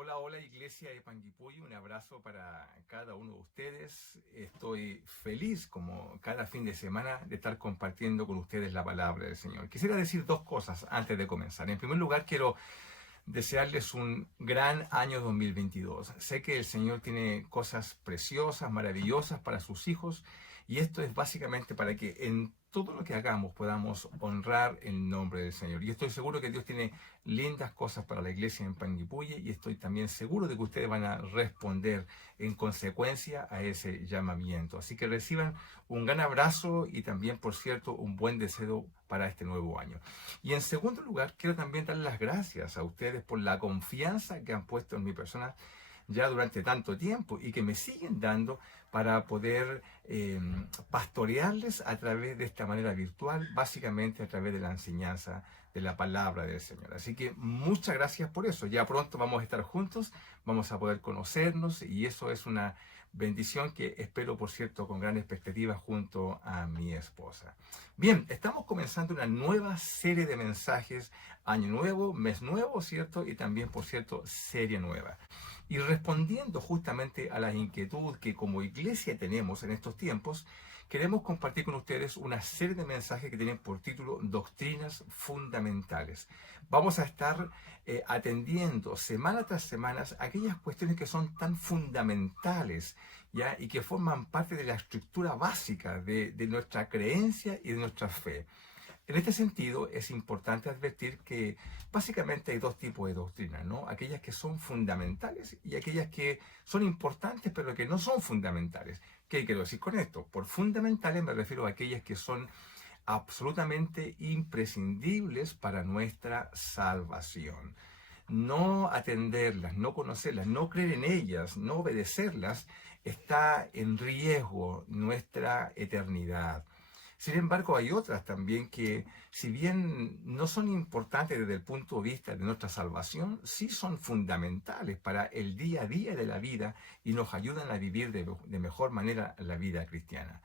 Hola, hola Iglesia de Panguipulli, un abrazo para cada uno de ustedes. Estoy feliz como cada fin de semana de estar compartiendo con ustedes la palabra del Señor. Quisiera decir dos cosas antes de comenzar. En primer lugar, quiero desearles un gran año 2022. Sé que el Señor tiene cosas preciosas, maravillosas para sus hijos y esto es básicamente para que en todo lo que hagamos podamos honrar el nombre del Señor. Y estoy seguro que Dios tiene lindas cosas para la iglesia en Panguipulli y estoy también seguro de que ustedes van a responder en consecuencia a ese llamamiento. Así que reciban un gran abrazo y también, por cierto, un buen deseo para este nuevo año. Y en segundo lugar, quiero también dar las gracias a ustedes por la confianza que han puesto en mi persona ya durante tanto tiempo y que me siguen dando para poder pastorearles a través de esta manera virtual, básicamente a través de la enseñanza de la palabra del Señor. Así que muchas gracias por eso. Ya pronto vamos a estar juntos, vamos a poder conocernos y eso es una bendición que espero, por cierto, con gran expectativa junto a mi esposa. Bien, estamos comenzando una nueva serie de mensajes, año nuevo, mes nuevo, ¿cierto? Y también, por cierto, serie nueva. Y respondiendo justamente a la inquietud que como iglesia tenemos en estos tiempos, queremos compartir con ustedes una serie de mensajes que tienen por título Doctrinas Fundamentales. Vamos a estar atendiendo semana tras semana aquellas cuestiones que son tan fundamentales, ¿ya? Y que forman parte de la estructura básica de nuestra creencia y de nuestra fe. En este sentido, es importante advertir que básicamente hay dos tipos de doctrinas, ¿no? Aquellas que son fundamentales y aquellas que son importantes pero que no son fundamentales. ¿Qué quiero decir con esto? Por fundamentales me refiero a aquellas que son absolutamente imprescindibles para nuestra salvación. No atenderlas, no conocerlas, no creer en ellas, no obedecerlas, está en riesgo nuestra eternidad. Sin embargo, hay otras también que, si bien no son importantes desde el punto de vista de nuestra salvación, sí son fundamentales para el día a día de la vida y nos ayudan a vivir de mejor manera la vida cristiana.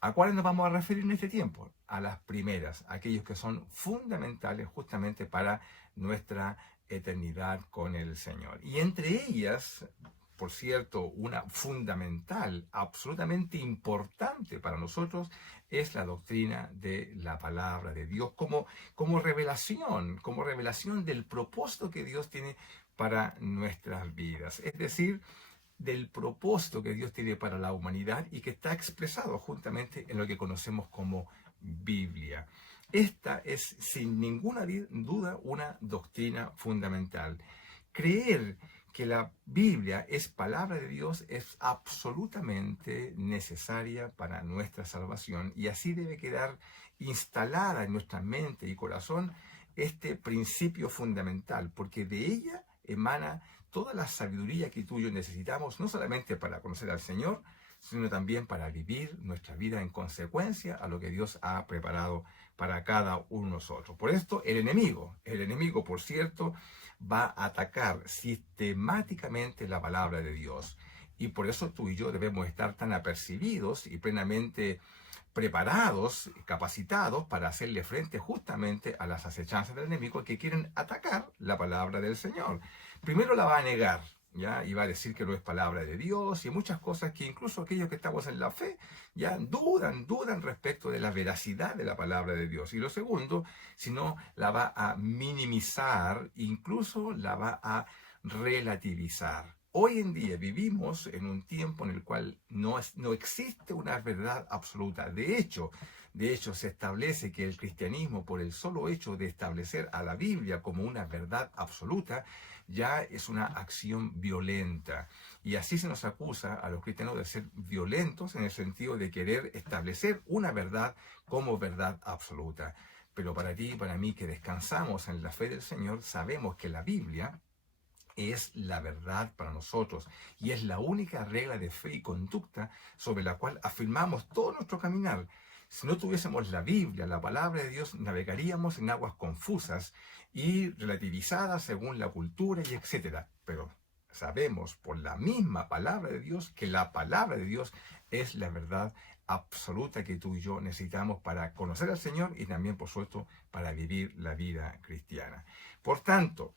¿A cuáles nos vamos a referir en este tiempo? A las primeras, aquellos que son fundamentales justamente para nuestra eternidad con el Señor. Y entre ellas, por cierto, una fundamental, absolutamente importante para nosotros, es la doctrina de la palabra de Dios como revelación del propósito que Dios tiene para nuestras vidas. Es decir, del propósito que Dios tiene para la humanidad y que está expresado justamente en lo que conocemos como Biblia. Esta es sin ninguna duda una doctrina fundamental. Creer que la Biblia es palabra de Dios es absolutamente necesaria para nuestra salvación y así debe quedar instalada en nuestra mente y corazón este principio fundamental, porque de ella emana toda la sabiduría que tú y yo necesitamos, no solamente para conocer al Señor, sino también para vivir nuestra vida en consecuencia a lo que Dios ha preparado para cada uno de nosotros. Por esto, el enemigo, por cierto, va a atacar sistemáticamente la palabra de Dios. Y por eso tú y yo debemos estar tan apercibidos y plenamente preparados, capacitados para hacerle frente justamente a las acechanzas del enemigo que quieren atacar la palabra del Señor. Primero la va a negar, ¿ya? Y va a decir que no es palabra de Dios y muchas cosas que incluso aquellos que estamos en la fe ya dudan respecto de la veracidad de la palabra de Dios. Y lo segundo, si no, la va a minimizar, incluso la va a relativizar. Hoy en día vivimos en un tiempo en el cual no existe una verdad absoluta. De hecho, se establece que el cristianismo, por el solo hecho de establecer a la Biblia como una verdad absoluta, ya es una acción violenta. Y así se nos acusa a los cristianos de ser violentos en el sentido de querer establecer una verdad como verdad absoluta. Pero para ti y para mí que descansamos en la fe del Señor, sabemos que la Biblia es la verdad para nosotros y es la única regla de fe y conducta sobre la cual afirmamos todo nuestro caminar. Si no tuviésemos la Biblia, la palabra de Dios, navegaríamos en aguas confusas y relativizadas según la cultura y etcétera. Pero sabemos por la misma palabra de Dios que la palabra de Dios es la verdad absoluta que tú y yo necesitamos para conocer al Señor y también, por supuesto, para vivir la vida cristiana. Por tanto,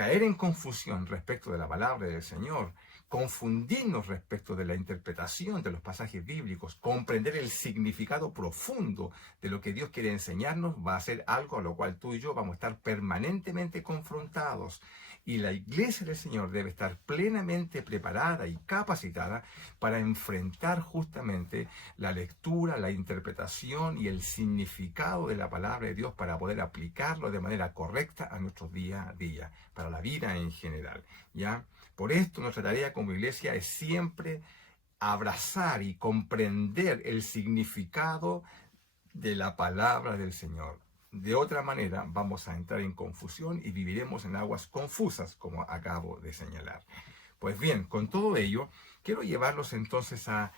caer en confusión respecto de la palabra del Señor, confundirnos respecto de la interpretación de los pasajes bíblicos, comprender el significado profundo de lo que Dios quiere enseñarnos, va a ser algo a lo cual tú y yo vamos a estar permanentemente confrontados. Y la iglesia del Señor debe estar plenamente preparada y capacitada para enfrentar justamente la lectura, la interpretación y el significado de la palabra de Dios para poder aplicarlo de manera correcta a nuestro día a día, para la vida en general, ¿ya? Por esto nuestra tarea como iglesia es siempre abrazar y comprender el significado de la palabra del Señor. De otra manera vamos a entrar en confusión y viviremos en aguas confusas, como acabo de señalar. Pues bien, con todo ello, quiero llevarlos entonces a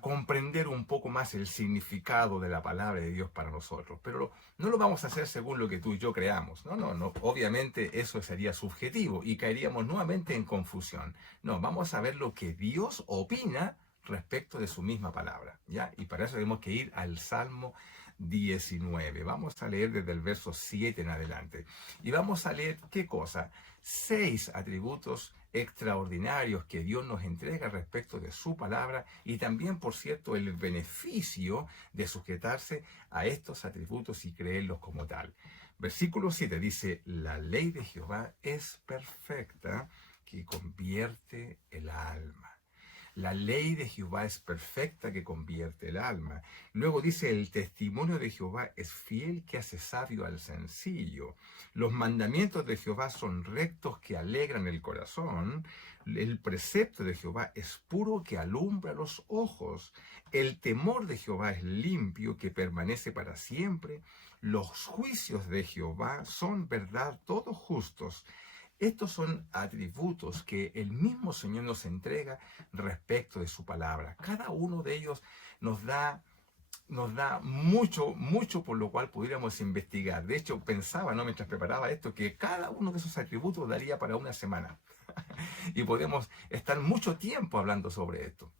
comprender un poco más el significado de la palabra de Dios para nosotros. Pero no lo vamos a hacer según lo que tú y yo creamos. No. Obviamente eso sería subjetivo y caeríamos nuevamente en confusión. No, vamos a ver lo que Dios opina respecto de su misma palabra, ¿ya? Y para eso tenemos que ir al Salmo 19. Vamos a leer desde el verso 7 en adelante. Y vamos a leer, ¿qué cosa? 6 atributos extraordinarios que Dios nos entrega respecto de su palabra y también, por cierto, el beneficio de sujetarse a estos atributos y creerlos como tal. Versículo 7 dice, la ley de Jehová es perfecta que convierte el alma. La ley de Jehová es perfecta que convierte el alma. Luego dice, el testimonio de Jehová es fiel que hace sabio al sencillo. Los mandamientos de Jehová son rectos que alegran el corazón. El precepto de Jehová es puro que alumbra los ojos. El temor de Jehová es limpio que permanece para siempre. Los juicios de Jehová son verdad, todos justos. Estos son atributos que el mismo Señor nos entrega respecto de su palabra. Cada uno de ellos nos da mucho por lo cual pudiéramos investigar. De hecho, pensaba, ¿no?, mientras preparaba esto, que cada uno de esos atributos daría para una semana. Y podemos estar mucho tiempo hablando sobre esto.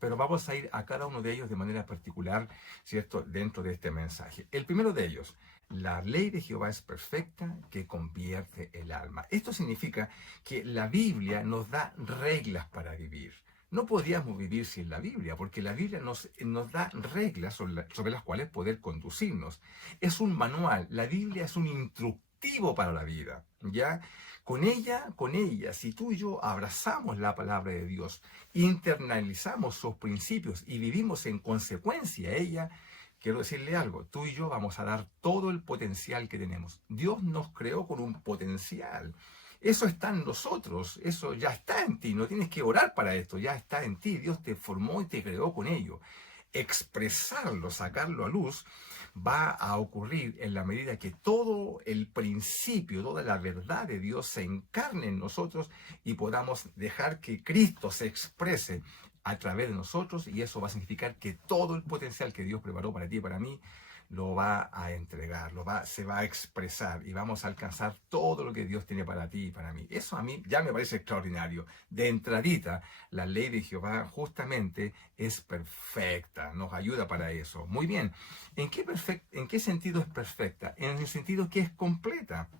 Pero vamos a ir a cada uno de ellos de manera particular, ¿cierto?, dentro de este mensaje. El primero de ellos, la ley de Jehová es perfecta que convierte el alma. Esto significa que la Biblia nos da reglas para vivir. No podríamos vivir sin la Biblia, porque la Biblia nos da reglas sobre las cuales poder conducirnos. Es un manual, la Biblia es un instructivo para la vida, ¿ya? Con ella, si tú y yo abrazamos la palabra de Dios, internalizamos sus principios y vivimos en consecuencia a ella, quiero decirle algo, tú y yo vamos a dar todo el potencial que tenemos. Dios nos creó con un potencial. Eso está en nosotros, eso ya está en ti, no tienes que orar para esto, ya está en ti. Dios te formó y te creó con ello. Expresarlo, sacarlo a luz, va a ocurrir en la medida que todo el principio, toda la verdad de Dios se encarne en nosotros y podamos dejar que Cristo se exprese a través de nosotros, y eso va a significar que todo el potencial que Dios preparó para ti y para mí lo va a entregar, se va a expresar y vamos a alcanzar todo lo que Dios tiene para ti y para mí. Eso a mí ya me parece extraordinario. De entradita, la ley de Jehová justamente es perfecta, nos ayuda para eso. Muy bien, ¿en qué sentido es perfecta? En el sentido que es completa.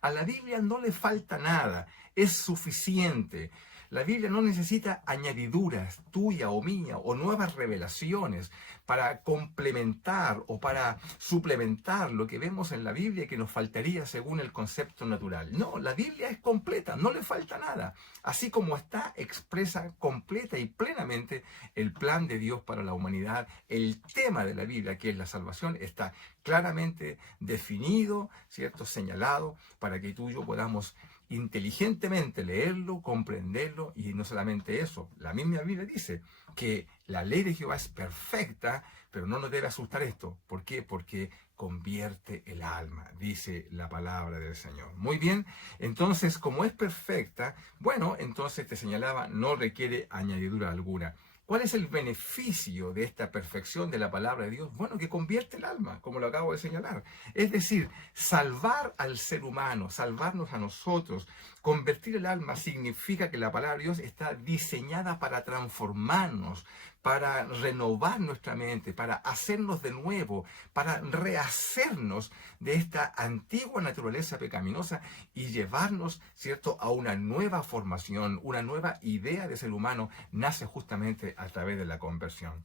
A la Biblia no le falta nada, es suficiente. La Biblia no necesita añadiduras tuya o mía o nuevas revelaciones para complementar o para suplementar lo que vemos en la Biblia que nos faltaría según el concepto natural. No, la Biblia es completa, no le falta nada. Así como está, expresa completa y plenamente el plan de Dios para la humanidad. El tema de la Biblia, que es la salvación, está claramente definido, ¿cierto?, señalado, para que tú y yo podamos inteligentemente leerlo, comprenderlo, y no solamente eso, la misma Biblia dice que la ley de Jehová es perfecta, pero no nos debe asustar esto. ¿Por qué? Porque convierte el alma, dice la palabra del Señor. Muy bien, entonces como es perfecta, bueno, entonces te señalaba, no requiere añadidura alguna. ¿Cuál es el beneficio de esta perfección de la palabra de Dios? Bueno, que convierte el alma, como lo acabo de señalar. Es decir, salvar al ser humano, salvarnos a nosotros, Convertir el alma significa que la palabra de Dios está diseñada para transformarnos, para renovar nuestra mente, para hacernos de nuevo, para rehacernos de esta antigua naturaleza pecaminosa y llevarnos, ¿cierto?, a una nueva formación, una nueva idea de ser humano, nace justamente a través de la conversión.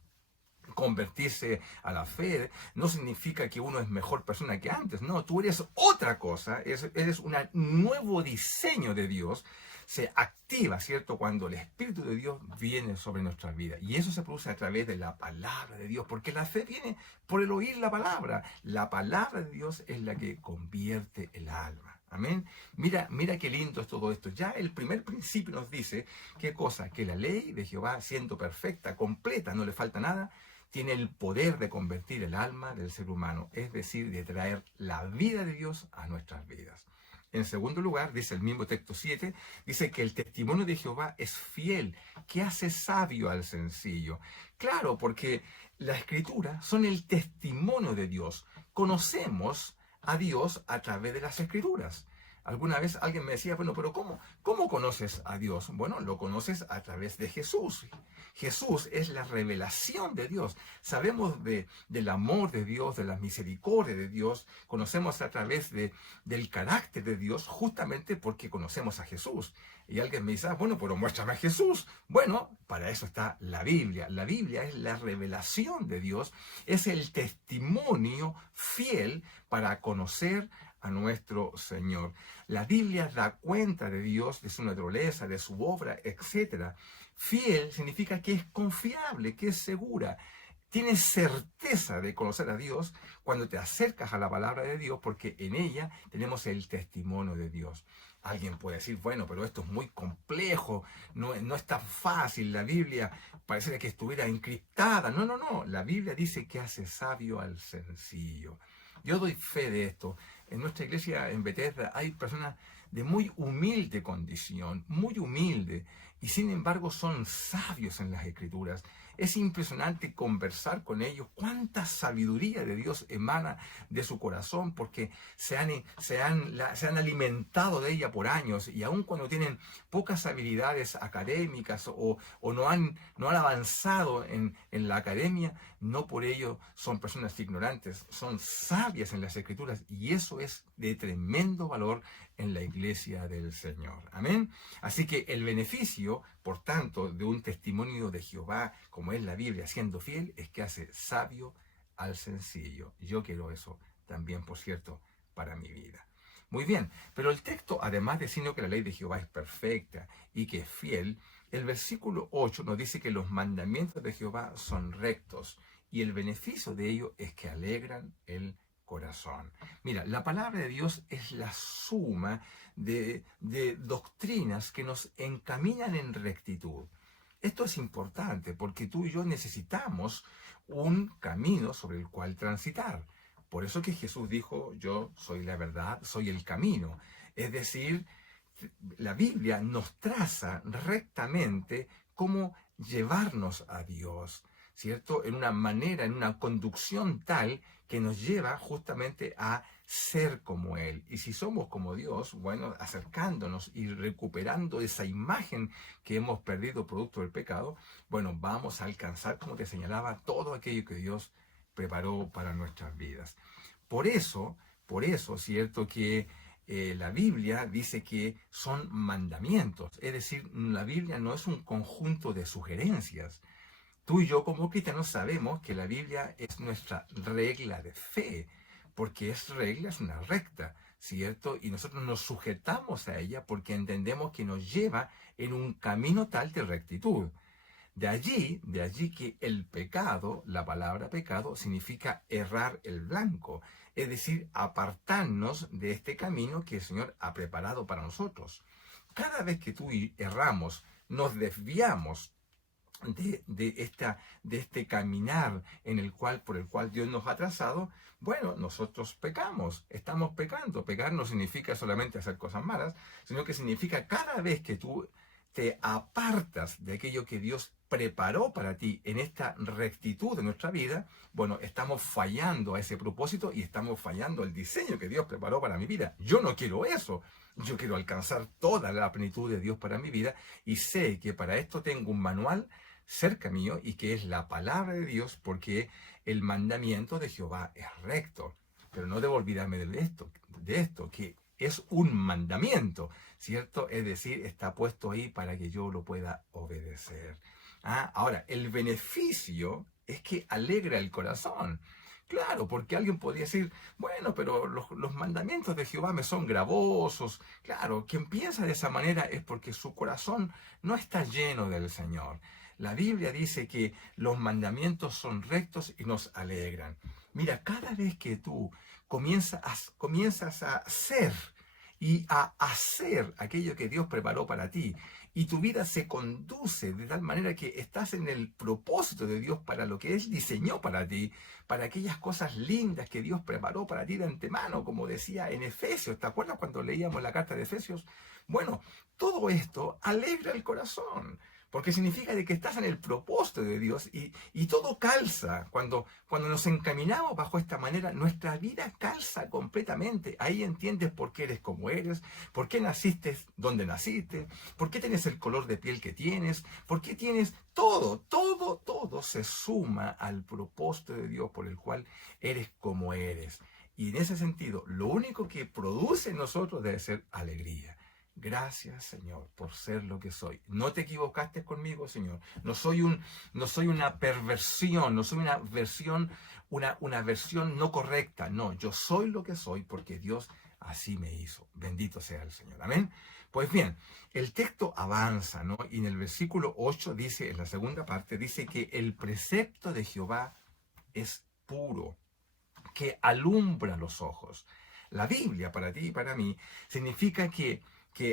Convertirse a la fe no significa que uno es mejor persona que antes, no, tú eres otra cosa, eres un nuevo diseño de Dios, se activa, ¿cierto?, cuando el Espíritu de Dios viene sobre nuestras vidas. Y eso se produce a través de la palabra de Dios, porque la fe viene por el oír la palabra. La palabra de Dios es la que convierte el alma. Amén. Mira qué lindo es todo esto. Ya el primer principio nos dice, ¿qué cosa? Que la ley de Jehová, siendo perfecta, completa, no le falta nada, tiene el poder de convertir el alma del ser humano, es decir, de traer la vida de Dios a nuestras vidas. En segundo lugar, dice el mismo texto 7, dice que el testimonio de Jehová es fiel, que hace sabio al sencillo. Claro, porque la Escritura son el testimonio de Dios. Conocemos a Dios a través de las Escrituras. Alguna vez alguien me decía, bueno, pero ¿cómo conoces a Dios? Bueno, lo conoces a través de Jesús. Jesús es la revelación de Dios. Sabemos del amor de Dios, de la misericordia de Dios. Conocemos a través del carácter de Dios justamente porque conocemos a Jesús. Y alguien me dice, bueno, pero muéstrame a Jesús. Bueno, para eso está la Biblia. La Biblia es la revelación de Dios. Es el testimonio fiel para conocer a nuestro Señor. La Biblia da cuenta de Dios, de su naturaleza, de su obra, etc. Fiel significa que es confiable, que es segura. Tienes certeza de conocer a Dios cuando te acercas a la palabra de Dios, porque en ella tenemos el testimonio de Dios. Alguien puede decir, bueno, pero esto es muy complejo, no es tan fácil, la Biblia parece que estuviera encriptada. No, la Biblia dice que hace sabio al sencillo. Yo doy fe de esto. En nuestra iglesia en Bethesda hay personas de muy humilde condición, muy humilde, y sin embargo son sabios en las Escrituras. Es impresionante conversar con ellos, cuánta sabiduría de Dios emana de su corazón, porque se han alimentado de ella por años, y aun cuando tienen pocas habilidades académicas o no han avanzado en la academia, no por ello son personas ignorantes, son sabias en las Escrituras, y eso es de tremendo valor en la iglesia del Señor. Amén. Así que el beneficio, por tanto, de un testimonio de Jehová, como es la Biblia, siendo fiel, es que hace sabio al sencillo. Yo quiero eso también, por cierto, para mi vida. Muy bien, pero el texto, además de decir que la ley de Jehová es perfecta y que es fiel, el versículo 8 nos dice que los mandamientos de Jehová son rectos y el beneficio de ello es que alegran el corazón. Mira, la palabra de Dios es la suma de doctrinas que nos encaminan en rectitud. Esto es importante porque tú y yo necesitamos un camino sobre el cual transitar. Por eso que Jesús dijo, yo soy la verdad, soy el camino. Es decir, la Biblia nos traza rectamente cómo llevarnos a Dios, ¿cierto? En una manera, en una conducción tal que nos lleva justamente a ser como Él. Y si somos como Dios, bueno, acercándonos y recuperando esa imagen que hemos perdido producto del pecado, bueno, vamos a alcanzar, como te señalaba, todo aquello que Dios preparó para nuestras vidas. Por eso, ¿cierto? Que la Biblia dice que son mandamientos. Es decir, la Biblia no es un conjunto de sugerencias. Tú y yo como cristianos sabemos que la Biblia es nuestra regla de fe, porque es una recta, ¿cierto? Y nosotros nos sujetamos a ella porque entendemos que nos lleva en un camino tal de rectitud. De allí que el pecado, la palabra pecado, significa errar el blanco, es decir, apartarnos de este camino que el Señor ha preparado para nosotros. Cada vez que tú y erramos, nos desviamos de este caminar por el cual Dios nos ha trazado, bueno, nosotros pecamos, estamos pecando. Pecar no significa solamente hacer cosas malas, sino que significa cada vez que tú te apartas de aquello que Dios preparó para ti en esta rectitud de nuestra vida, bueno, estamos fallando a ese propósito y estamos fallando al diseño que Dios preparó para mi vida. Yo no quiero eso. Yo quiero alcanzar toda la plenitud de Dios para mi vida y sé que para esto tengo un manual cerca mío y que es la palabra de Dios, porque el mandamiento de Jehová es recto. Pero no debo olvidarme de esto, que es un mandamiento, ¿cierto? Es decir, está puesto ahí para que yo lo pueda obedecer. Ahora, el beneficio es que alegra el corazón. Claro, porque alguien podría decir, bueno, pero los mandamientos de Jehová me son gravosos. Claro, quien piensa de esa manera es porque su corazón no está lleno del Señor. La Biblia dice que los mandamientos son rectos y nos alegran. Mira, cada vez que tú comienzas a ser y a hacer aquello que Dios preparó para ti, y tu vida se conduce de tal manera que estás en el propósito de Dios para lo que Él diseñó para ti, para aquellas cosas lindas que Dios preparó para ti de antemano, como decía en Efesios. ¿Te acuerdas cuando leíamos la carta de Efesios? Bueno, todo esto alegra el corazón, porque significa de que estás en el propósito de Dios y todo calza. Cuando nos encaminamos bajo esta manera, nuestra vida calza completamente. Ahí entiendes por qué eres como eres, por qué naciste donde naciste, por qué tienes el color de piel que tienes, por qué tienes todo se suma al propósito de Dios por el cual eres como eres. Y en ese sentido, lo único que produce en nosotros debe ser alegría. Gracias, Señor, por ser lo que soy. No te equivocaste conmigo, Señor. No soy una perversión, no soy una versión no correcta. No, yo soy lo que soy porque Dios así me hizo. Bendito sea el Señor. Amén. Pues bien, el texto avanza, ¿no? Y en el versículo 8 dice, en la segunda parte, dice que el precepto de Jehová es puro, que alumbra los ojos. La Biblia, para ti y para mí, significa que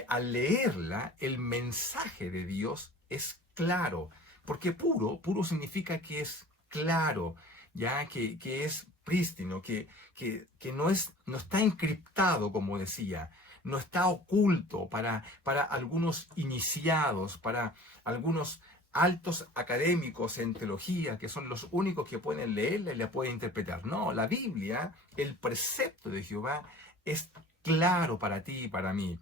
al leerla, el mensaje de Dios es claro. Porque puro significa que es claro, ya que es prístino, que no está encriptado, como decía, no está oculto para algunos iniciados, para algunos altos académicos en teología, que son los únicos que pueden leerla y la pueden interpretar. No, la Biblia, el precepto de Jehová, es claro para ti y para mí.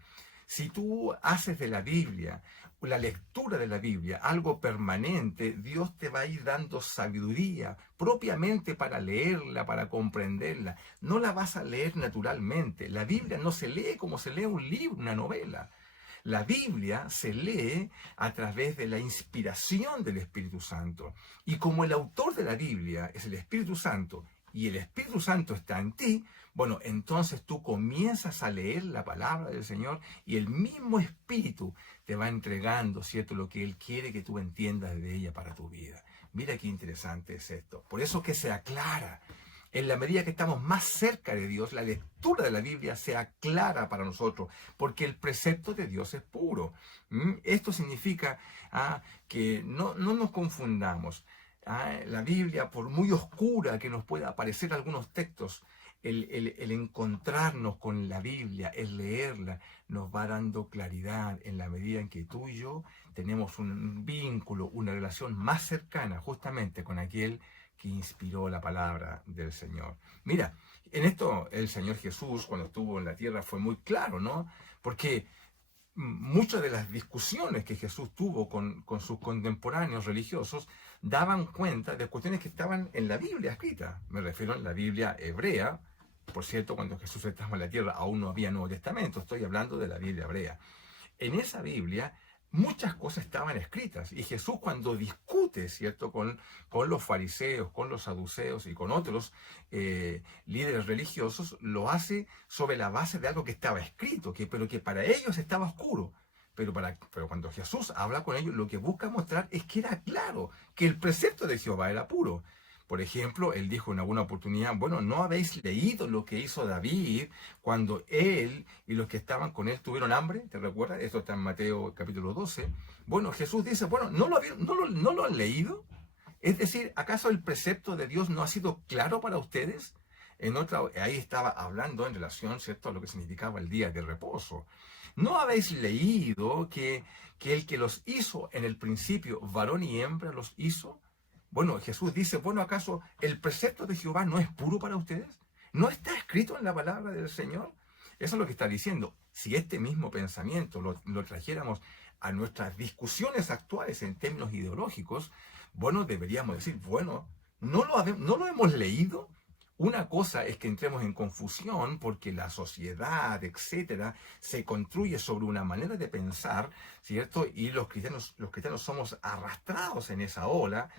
Si tú haces de la Biblia, la lectura de la Biblia, algo permanente, Dios te va a ir dando sabiduría propiamente para leerla, para comprenderla. No la vas a leer naturalmente. La Biblia no se lee como se lee un libro, una novela. La Biblia se lee a través de la inspiración del Espíritu Santo. Y como el autor de la Biblia es el Espíritu Santo y el Espíritu Santo está en ti, bueno, entonces tú comienzas a leer la palabra del Señor y el mismo Espíritu te va entregando, ¿cierto?, lo que Él quiere que tú entiendas de ella para tu vida. Mira qué interesante es esto. Por eso que se aclara. En la medida que estamos más cerca de Dios, la lectura de la Biblia se aclara para nosotros, porque el precepto de Dios es puro. Esto significa que no nos confundamos. La Biblia, por muy oscura que nos pueda parecer algunos textos, el encontrarnos con la Biblia, el leerla, nos va dando claridad en la medida en que tú y yo tenemos un vínculo, una relación más cercana justamente con aquel que inspiró la palabra del Señor. Mira, en esto el Señor Jesús, cuando estuvo en la tierra, fue muy claro, ¿no? Porque muchas de las discusiones que Jesús tuvo con sus contemporáneos religiosos daban cuenta de cuestiones que estaban en la Biblia escrita. Me refiero a la Biblia hebrea. Por cierto, cuando Jesús estaba en la tierra aún no había Nuevo Testamento. Estoy hablando de la Biblia hebrea. En esa Biblia muchas cosas estaban escritas. Y Jesús, cuando discute, ¿cierto?, con los fariseos, con los saduceos y con otros líderes religiosos, lo hace sobre la base de algo que estaba escrito, pero que para ellos estaba oscuro. Pero cuando Jesús habla con ellos, lo que busca mostrar es que era claro, que el precepto de Jehová era puro. Por ejemplo, él dijo en alguna oportunidad, bueno, ¿no habéis leído lo que hizo David cuando él y los que estaban con él tuvieron hambre? ¿Te recuerdas? Esto está en Mateo capítulo 12. Bueno, Jesús dice, bueno, ¿no lo han leído? Es decir, ¿acaso el precepto de Dios no ha sido claro para ustedes? Ahí estaba hablando en relación, ¿cierto?, a lo que significaba el día de reposo. ¿No habéis leído que el que los hizo en el principio, varón y hembra los hizo? Bueno, Jesús dice, bueno, ¿acaso el precepto de Jehová no es puro para ustedes? ¿No está escrito en la palabra del Señor? Eso es lo que está diciendo. Si este mismo pensamiento lo trajéramos a nuestras discusiones actuales en términos ideológicos, bueno, deberíamos decir, bueno, ¿no lo hemos leído? Una cosa es que entremos en confusión porque la sociedad, etcétera, se construye sobre una manera de pensar, ¿cierto? Y los cristianos somos arrastrados en esa ola,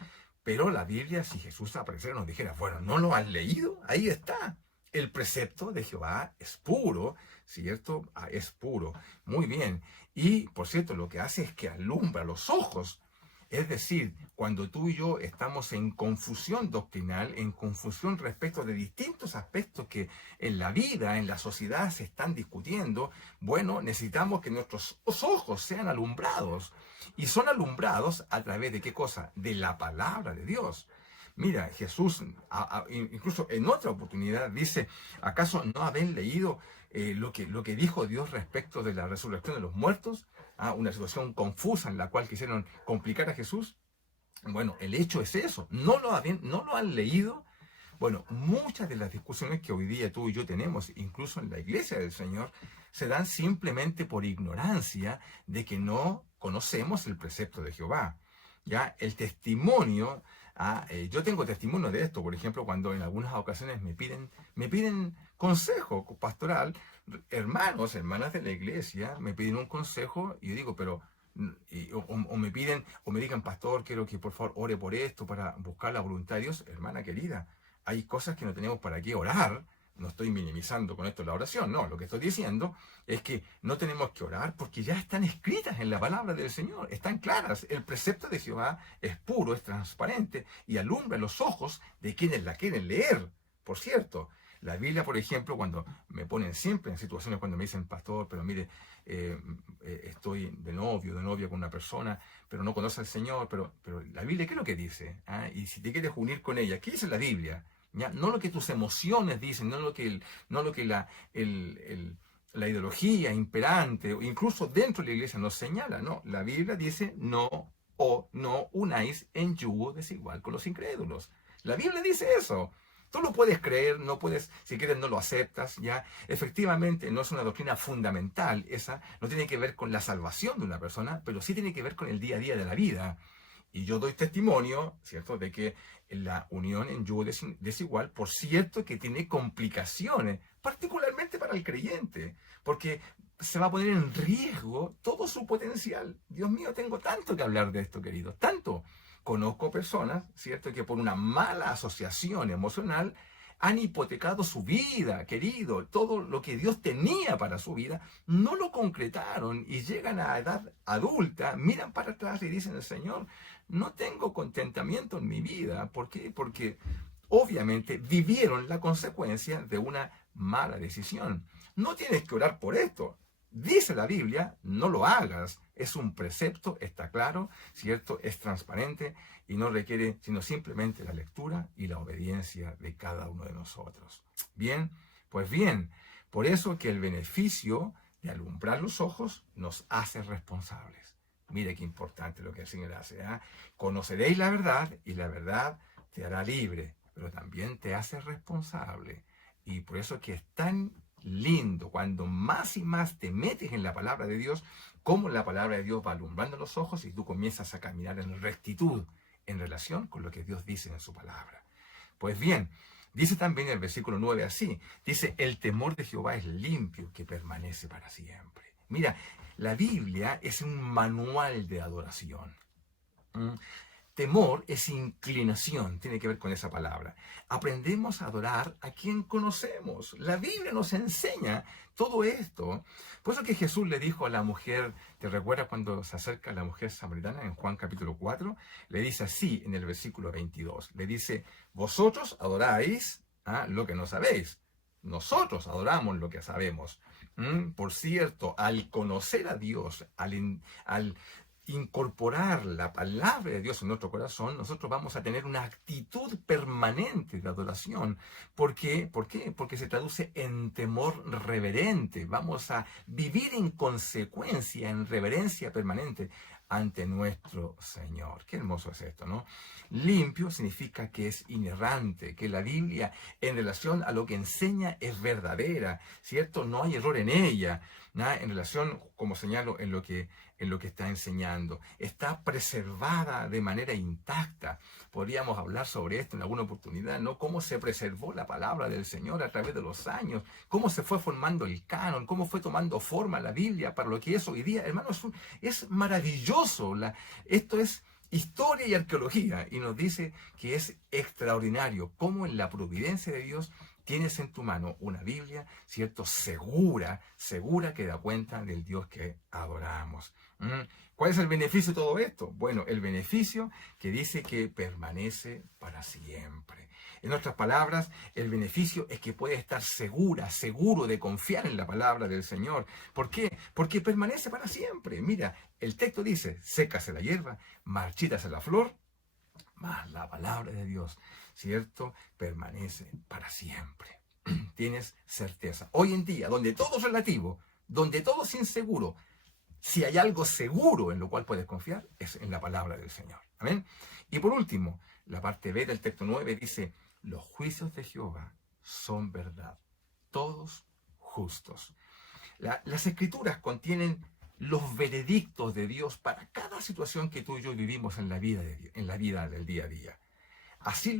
pero la Biblia, si Jesús apareciera, nos dijera, bueno, ¿no lo han leído? Ahí está. El precepto de Jehová es puro, ¿cierto? Es puro. Muy bien. Y, por cierto, lo que hace es que alumbra los ojos. Es decir, cuando tú y yo estamos en confusión doctrinal, en confusión respecto de distintos aspectos que en la vida, en la sociedad se están discutiendo, bueno, necesitamos que nuestros ojos sean alumbrados. Y son alumbrados a través de qué cosa? De la palabra de Dios. Mira, Jesús, incluso en otra oportunidad, dice, ¿acaso no habéis leído lo que dijo Dios respecto de la resurrección de los muertos? Una situación confusa en la cual quisieron complicar a Jesús. Bueno, el hecho es eso. ¿No lo han leído? Bueno, muchas de las discusiones que hoy día tú y yo tenemos, incluso en la iglesia del Señor, se dan simplemente por ignorancia de que no conocemos el precepto de Jehová. Ya, el testimonio, yo tengo testimonio de esto, por ejemplo, cuando en algunas ocasiones me piden consejo pastoral, hermanos, hermanas de la iglesia, me piden un consejo y yo digo, pero, o me piden, o me digan, pastor, quiero que por favor ore por esto para buscar la voluntad de Dios. Hermana querida, hay cosas que no tenemos para qué orar. No estoy minimizando con esto la oración, no, lo que estoy diciendo es que no tenemos que orar porque ya están escritas en la palabra del Señor, están claras. El precepto de Jehová es puro, es transparente y alumbra los ojos de quienes la quieren leer. Por cierto, la Biblia, por ejemplo, cuando me ponen siempre en situaciones cuando me dicen, pastor, pero mire, estoy de novia con una persona, pero no conoce al Señor, pero la Biblia, ¿qué es lo que dice? Y si te quieres unir con ella, ¿qué dice la Biblia? ¿Ya? No lo que tus emociones dicen, no lo que la ideología imperante, o incluso dentro de la iglesia nos señala, no, la Biblia dice no unáis en yugo desigual con los incrédulos. La Biblia dice eso. Tú lo puedes creer, no puedes, si quieres no lo aceptas, ya. Efectivamente no es una doctrina fundamental, esa no tiene que ver con la salvación de una persona, pero sí tiene que ver con el día a día de la vida. Y yo doy testimonio, ¿cierto?, de que la unión en yugo desigual, por cierto, que tiene complicaciones, particularmente para el creyente, porque se va a poner en riesgo todo su potencial. Dios mío, tengo tanto que hablar de esto, querido, tanto. Conozco personas, ¿cierto?, que por una mala asociación emocional han hipotecado su vida, querido, todo lo que Dios tenía para su vida, no lo concretaron y llegan a edad adulta, miran para atrás y dicen, Señor, no tengo contentamiento en mi vida. ¿Por qué? Porque obviamente vivieron la consecuencia de una mala decisión. No tienes que orar por esto. Dice la Biblia, no lo hagas. Es un precepto, está claro, ¿cierto? Es transparente y no requiere sino simplemente la lectura y la obediencia de cada uno de nosotros. Bien, pues bien, por eso que el beneficio de alumbrar los ojos nos hace responsables. Mire qué importante lo que el Señor hace. Conoceréis la verdad y la verdad te hará libre, pero también te hace responsable. Y por eso que es tan lindo cuando más y más te metes en la palabra de Dios, como la palabra de Dios va alumbrando los ojos y tú comienzas a caminar en rectitud en relación con lo que Dios dice en su palabra. Pues bien, dice también el versículo 9 así, dice, el temor de Jehová es limpio, que permanece para siempre. Mira, la Biblia es un manual de adoración. Temor es inclinación, tiene que ver con esa palabra. Aprendemos a adorar a quien conocemos. La Biblia nos enseña todo esto. Por eso que Jesús le dijo a la mujer, ¿te recuerdas cuando se acerca a la mujer samaritana en Juan capítulo 4? Le dice así en el versículo 22. Le dice, vosotros adoráis lo que no sabéis. Nosotros adoramos lo que sabemos. Por cierto, al conocer a Dios, incorporar la palabra de Dios en nuestro corazón, nosotros vamos a tener una actitud permanente de adoración. ¿Por qué? ¿Por qué? Porque se traduce en temor reverente. Vamos a vivir en consecuencia, en reverencia permanente ante nuestro Señor. Qué hermoso es esto, ¿no? Limpio significa que es inerrante, que la Biblia en relación a lo que enseña es verdadera, ¿cierto? No hay error en ella, nada en relación, como señalo, en lo que está enseñando. Está preservada de manera intacta. Podríamos hablar sobre esto en alguna oportunidad, ¿no? Cómo se preservó la palabra del Señor a través de los años, cómo se fue formando el canon, cómo fue tomando forma la Biblia para lo que es hoy día. Hermano, es maravilloso. Esto es historia y arqueología, y nos dice que es extraordinario cómo en la providencia de Dios tienes en tu mano una Biblia, ¿cierto? Segura que da cuenta del Dios que adoramos. ¿Cuál es el beneficio de todo esto? Bueno, el beneficio que dice que permanece para siempre. En otras palabras, el beneficio es que puedes estar seguro de confiar en la palabra del Señor. ¿Por qué? Porque permanece para siempre. Mira, el texto dice, sécase la hierba, marchítase la flor, mas la palabra de Dios, ¿cierto? Permanece para siempre. Tienes certeza. Hoy en día, donde todo es relativo, donde todo es inseguro, si hay algo seguro en lo cual puedes confiar, es en la palabra del Señor. Amén. Y por último, la parte B del texto 9 dice, los juicios de Jehová son verdad, todos justos. Las escrituras contienen los veredictos de Dios para cada situación que tú y yo vivimos en la vida del día a día. Así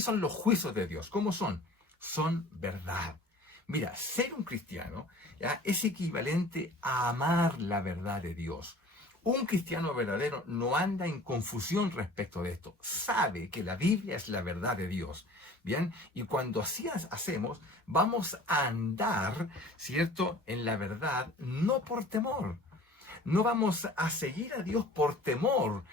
son los juicios de Dios. ¿Cómo son? Son verdad. Mira, ser un cristiano, ¿ya?, es equivalente a amar la verdad de Dios. Un cristiano verdadero no anda en confusión respecto de esto. Sabe que la Biblia es la verdad de Dios. Bien, y cuando así hacemos, vamos a andar, ¿cierto?, en la verdad, no por temor. No vamos a seguir a Dios por temor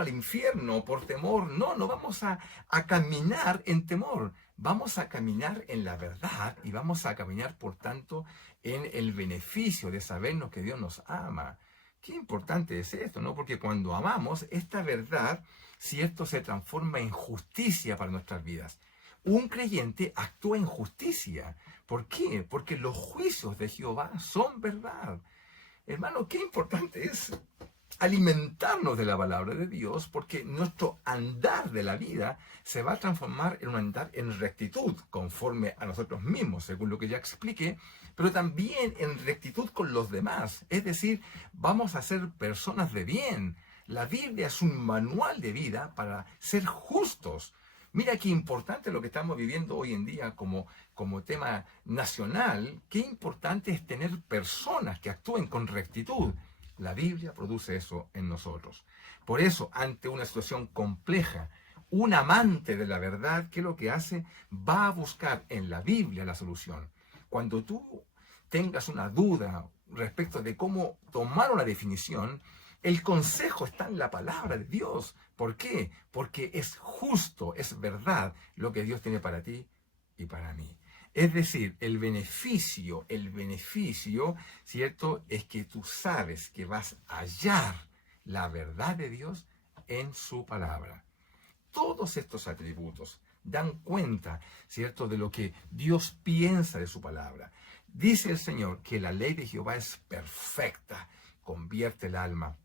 al infierno, por temor. No vamos a caminar en temor. Vamos a caminar en la verdad y vamos a caminar, por tanto, en el beneficio de sabernos que Dios nos ama. Qué importante es esto, ¿no? Porque cuando amamos, esta verdad, ¿cierto?, se transforma en justicia para nuestras vidas. Un creyente actúa en justicia. ¿Por qué? Porque los juicios de Jehová son verdad. Hermano, qué importante es alimentarnos de la palabra de Dios, porque nuestro andar de la vida se va a transformar en un andar en rectitud, conforme a nosotros mismos, según lo que ya expliqué, pero también en rectitud con los demás. Es decir, vamos a ser personas de bien. La Biblia es un manual de vida para ser justos. Mira qué importante lo que estamos viviendo hoy en día como tema nacional. Qué importante es tener personas que actúen con rectitud. La Biblia produce eso en nosotros. Por eso, ante una situación compleja, un amante de la verdad, ¿qué es lo que hace? Va a buscar en la Biblia la solución. Cuando tú tengas una duda respecto de cómo tomar una definición, el consejo está en la palabra de Dios. ¿Por qué? Porque es justo, es verdad lo que Dios tiene para ti y para mí. Es decir, el beneficio, ¿cierto?, es que tú sabes que vas a hallar la verdad de Dios en su palabra. Todos estos atributos dan cuenta, ¿cierto?, de lo que Dios piensa de su palabra. Dice el Señor que la ley de Jehová es perfecta, convierte el alma.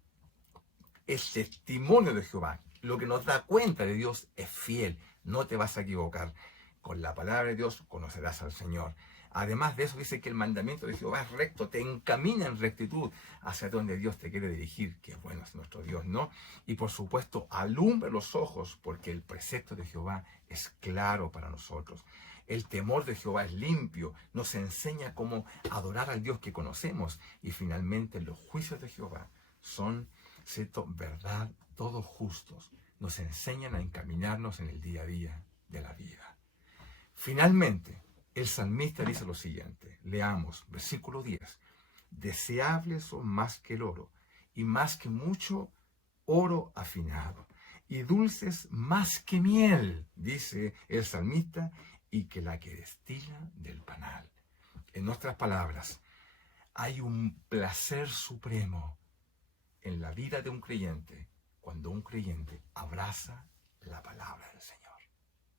El testimonio de Jehová, lo que nos da cuenta de Dios, es fiel. No te vas a equivocar. Con la palabra de Dios conocerás al Señor. Además de eso, dice que el mandamiento de Jehová es recto, te encamina en rectitud hacia donde Dios te quiere dirigir, que bueno es nuestro Dios, ¿no? Y por supuesto, alumbra los ojos, porque el precepto de Jehová es claro para nosotros. El temor de Jehová es limpio, nos enseña cómo adorar al Dios que conocemos. Y finalmente, los juicios de Jehová son, ¿cierto?, verdad, todos justos. Nos enseñan a encaminarnos en el día a día de la vida. Finalmente, el salmista dice lo siguiente, leamos, versículo 10, deseables son más que el oro, y más que mucho oro afinado, y dulces más que miel, dice el salmista, y que la que destila del panal. En otras palabras, hay un placer supremo en la vida de un creyente cuando un creyente abraza la palabra del Señor.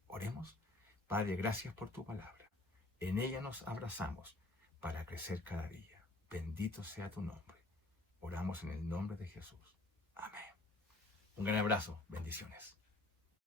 Oremos. Padre, gracias por tu palabra. En ella nos abrazamos para crecer cada día. Bendito sea tu nombre. Oramos en el nombre de Jesús. Amén. Un gran abrazo. Bendiciones.